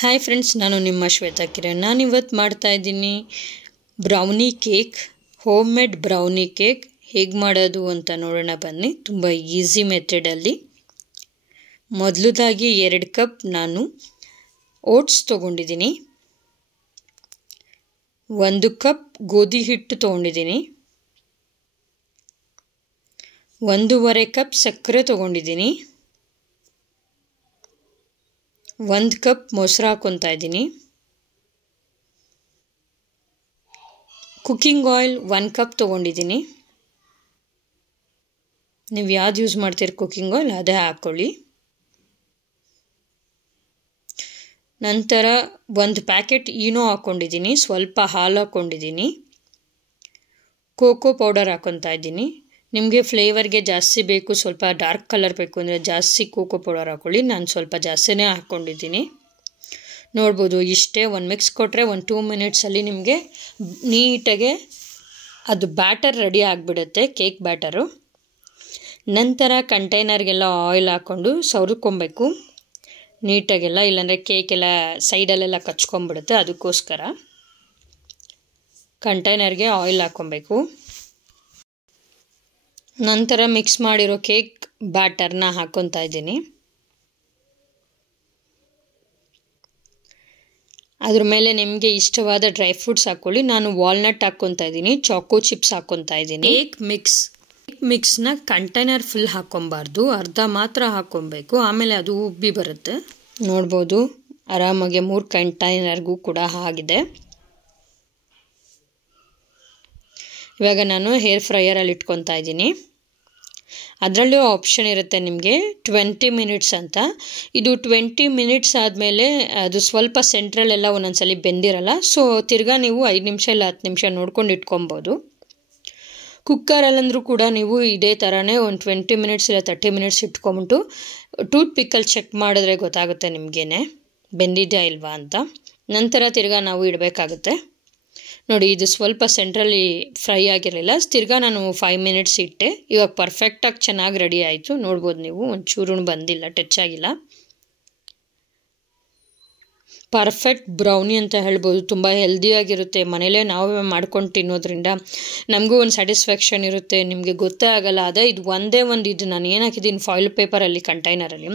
Hi friends, ನಾನು ನಿಮ್ಮ ಶ್ವೇತಾ ಕಿರಣ್. ನಾನು ಇವತ್ತು ಮಾಡ್ತಾ ಇದ್ದೀನಿ brownie cake, home made brownie cake. ಹೇಗೆ ಮಾಡೋದು ಅಂತ ನೋಡೋಣ ಬನ್ನಿ. ತುಂಬ ಈಸಿ ಮೆಥಡಲ್ಲಿ. ಮೊದಲದಾಗಿ 2 ಕಪ್ ನಾನು ಓಟ್ಸ್ ತೊಗೊಂಡಿದ್ದೀನಿ. 1 ಕಪ್ ಗೋಧಿ ಹಿಟ್ಟು ತೊಗೊಂಡಿದ್ದೀನಿ. 1.5 ಕಪ್ ಸಕ್ಕರೆ ತೊಗೊಂಡಿದ್ದೀನಿ. 1 ಕಪ್ ಮೊಸರು ಹಾಕ್ಕೊತಾ ಇದ್ದೀನಿ. ಕುಕ್ಕಿಂಗ್ ಆಯಿಲ್ 1 ಕಪ್ ತೊಗೊಂಡಿದ್ದೀನಿ. ನೀವು ಯಾವ್ದು ಯೂಸ್ ಮಾಡ್ತೀರಿ ಕುಕ್ಕಿಂಗ್ ಆಯಿಲ್ ಅದೇ ಹಾಕ್ಕೊಳ್ಳಿ. ನಂತರ 1 ಪ್ಯಾಕೆಟ್ ಈನೋ ಹಾಕ್ಕೊಂಡಿದ್ದೀನಿ. ಸ್ವಲ್ಪ ಹಾಲು ಹಾಕ್ಕೊಂಡಿದ್ದೀನಿ. ಕೋಕೋ ಪೌಡರ್ ಹಾಕ್ಕೊತಾ ಇದ್ದೀನಿ. ನಿಮಗೆ ಫ್ಲೇವರ್ಗೆ ಜಾಸ್ತಿ ಬೇಕು, ಸ್ವಲ್ಪ ಡಾರ್ಕ್ ಕಲರ್ ಬೇಕು ಅಂದರೆ ಜಾಸ್ತಿ ಕೋಕೋ ಪೌಡರ್ ಹಾಕ್ಕೊಳ್ಳಿ. ನಾನು ಸ್ವಲ್ಪ ಜಾಸ್ತಿನೇ ಹಾಕ್ಕೊಂಡಿದ್ದೀನಿ. ನೋಡ್ಬೋದು, ಇಷ್ಟೇ. ಒಂದು ಮಿಕ್ಸ್ ಕೊಟ್ಟರೆ 1-2 ಮಿನಿಟ್ಸಲ್ಲಿ ನಿಮಗೆ ನೀಟಾಗೆ ಅದು ಬ್ಯಾಟರ್ ರೆಡಿ ಆಗಿಬಿಡುತ್ತೆ, ಕೇಕ್ ಬ್ಯಾಟರು. ನಂತರ ಕಂಟೈನರ್ಗೆಲ್ಲ ಆಯಿಲ್ ಹಾಕ್ಕೊಂಡು ಸವರ್ಕೊಬೇಕು ನೀಟಾಗೆಲ್ಲ, ಇಲ್ಲಾಂದರೆ ಕೇಕೆಲ್ಲ ಸೈಡಲ್ಲೆಲ್ಲ ಕಚ್ಕೊಂಡ್ಬಿಡುತ್ತೆ. ಅದಕ್ಕೋಸ್ಕರ ಕಂಟೈನರ್ಗೆ ಆಯಿಲ್ ಹಾಕ್ಕೊಬೇಕು. ನಂತರ ಮಿಕ್ಸ್ ಮಾಡಿರೋ ಕೇಕ್ ಬ್ಯಾಟರ್ನ ಹಾಕ್ಕೊತಾ ಇದ್ದೀನಿ. ಅದ್ರ ಮೇಲೆ ನಿಮಗೆ ಇಷ್ಟವಾದ ಡ್ರೈ ಫ್ರೂಟ್ಸ್ ಹಾಕ್ಕೊಳ್ಳಿ. ನಾನು ವಾಲ್ನಟ್ ಹಾಕ್ಕೊತಾ ಇದ್ದೀನಿ, ಚಾಕೋ ಚಿಪ್ಸ್ ಹಾಕ್ಕೊತಾ ಇದ್ದೀನಿ. ಕೇಕ್ ಮಿಕ್ಸ್ನ ಕಂಟೈನರ್ ಫುಲ್ ಹಾಕ್ಕೊಬಾರ್ದು, ಅರ್ಧ ಮಾತ್ರ ಹಾಕ್ಕೊಬೇಕು, ಆಮೇಲೆ ಅದು ಉಬ್ಬಿ ಬರುತ್ತೆ. ನೋಡ್ಬೋದು, ಆರಾಮಾಗಿ 3 ಕಂಟೈನರ್ಗೂ ಕೂಡ ಆಗಿದೆ. ಇವಾಗ ನಾನು ಹೇರ್ ಫ್ರೈಯರಲ್ಲಿ ಇಟ್ಕೊತಾ ಇದ್ದೀನಿ. ಅದರಲ್ಲೂ ಆಪ್ಷನ್ ಇರುತ್ತೆ ನಿಮಗೆ 20 ಮಿನಿಟ್ಸ್ ಅಂತ. ಇದು 20 ಮಿನಿಟ್ಸ್ ಆದಮೇಲೆ ಅದು ಸ್ವಲ್ಪ ಸೆಂಟ್ರಲ್ಲೆಲ್ಲ ಒಂದೊಂದ್ಸಲಿ ಬೆಂದಿರಲ್ಲ. ಸೊ ತಿರ್ಗಾ ನೀವು 5 ನಿಮಿಷ ಇಲ್ಲ 10 ನಿಮಿಷ ನೋಡ್ಕೊಂಡು ಇಟ್ಕೊಬೋದು. ಕುಕ್ಕರಲ್ಲಂದ್ರೂ ಕೂಡ ನೀವು ಇದೇ ಥರನೇ ಒಂದು 20 ಮಿನಿಟ್ಸ್ ಇಲ್ಲ 30 ಮಿನಿಟ್ಸ್ ಇಟ್ಕೊಂಬಿಟ್ಟು ಟೂತ್ ಪಿಕ್ಕಲ್ಲಿ ಚೆಕ್ ಮಾಡಿದ್ರೆ ಗೊತ್ತಾಗುತ್ತೆ ನಿಮಗೇನೆ ಬೆಂದಿದೆಯಾ ಇಲ್ವಾ ಅಂತ. ನಂತರ ತಿರ್ಗಾ ನಾವು ಇಡಬೇಕಾಗುತ್ತೆ. ನೋಡಿ, ಇದು ಸ್ವಲ್ಪ ಸೆಂಟ್ರಲ್ಲಿ ಫ್ರೈ ಆಗಿರಲಿಲ್ಲ. ತಿರ್ಗಾ ನಾನು 5 ಮಿನಿಟ್ಸ್ ಇಟ್ಟೆ. ಇವಾಗ ಪರ್ಫೆಕ್ಟಾಗಿ ಚೆನ್ನಾಗಿ ರೆಡಿ ಆಯಿತು. ನೋಡ್ಬೋದು ನೀವು, ಒಂಚೂರು ಬಂದಿಲ್ಲ, ಟಚ್ ಆಗಿಲ್ಲ. ಪರ್ಫೆಕ್ಟ್ ಬ್ರೌನಿ ಅಂತ ಹೇಳ್ಬೋದು. ತುಂಬ ಹೆಲ್ದಿಯಾಗಿರುತ್ತೆ. ಮನೇಲೇ ನಾವೇ ಮಾಡ್ಕೊಂಡು ತಿನ್ನೋದ್ರಿಂದ ನಮಗೂ ಒಂದು ಸ್ಯಾಟಿಸ್ಫ್ಯಾಕ್ಷನ್ ಇರುತ್ತೆ. ನಿಮಗೆ ಗೊತ್ತೇ ಆಗಲ್ಲ. ಅದೇ ಇದು ಒಂದೇ ಒಂದು ಇದು ನಾನು ಏನು ಹಾಕಿದ್ದೀನಿ ಫಾಯಿಲ್ ಪೇಪರಲ್ಲಿ ಕಂಟೈನರಲ್ಲಿ,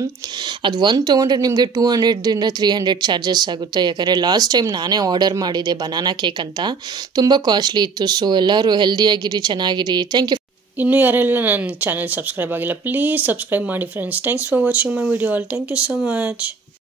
ಅದು ಒಂದು ತೊಗೊಂಡ್ರೆ ನಿಮಗೆ 200ರಿಂದ 300 ಚಾರ್ಜಸ್ ಆಗುತ್ತೆ. ಯಾಕಂದರೆ ಲಾಸ್ಟ್ ಟೈಮ್ ನಾನೇ ಆರ್ಡರ್ ಮಾಡಿದೆ ಬನಾನಾ ಕೇಕ್ ಅಂತ, ತುಂಬ ಕಾಸ್ಟ್ಲಿ ಇತ್ತು. ಸೊ ಎಲ್ಲರೂ ಹೆಲ್ದಿಯಾಗಿರಿ, ಚೆನ್ನಾಗಿರಿ. Thank you. ಇನ್ನೂ ಯಾರೆಲ್ಲ ನನ್ನ ಚಾನಲ್ ಸಬ್ಸ್ಕ್ರೈಬ್ ಆಗಿಲ್ಲ, ಪ್ಲೀಸ್ ಸಬ್ಸ್ಕ್ರೈಬ್ ಮಾಡಿ friends. Thanks for watching my video all. Thank you so much.